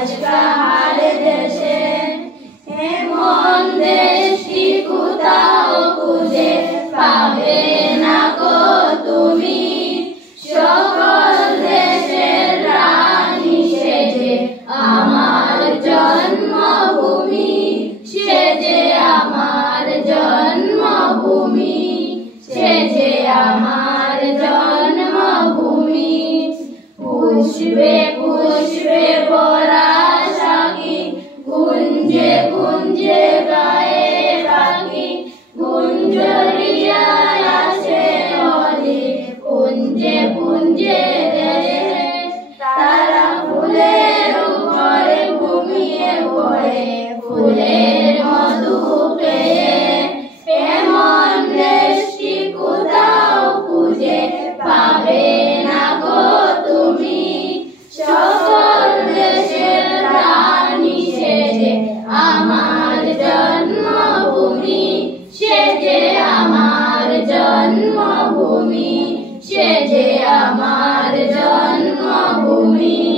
রাজকার দেশে এমন দেশটি কোথাও খুঁজে পাবে না গো তুমি। সকল দেশের রানী সেজে আমার জন্মভূমি, সেজে আমার জন্মভূমি, সেজে আমার জন্মভূমি। পুষ্পে পুষ্পে ভরা সাকি, কুঞ্জে কুঞ্জে গায়ে পাখি, গুঞ্জরিয়া আসে অলি, কুঞ্জে কুঞ্জে দেশে। তারা ফুলের উপরে ঘুমিয়ে পড়ে, ফুলের মধু পেয়ে এমন দেশটি কোথাও খুঁজে পাবে না গো তুমি। সকল দেশের রানী সেজে আমার জন্মভূমি, সেজে আমার জন্মভূমি, সেজে আমার জন্মভূমি।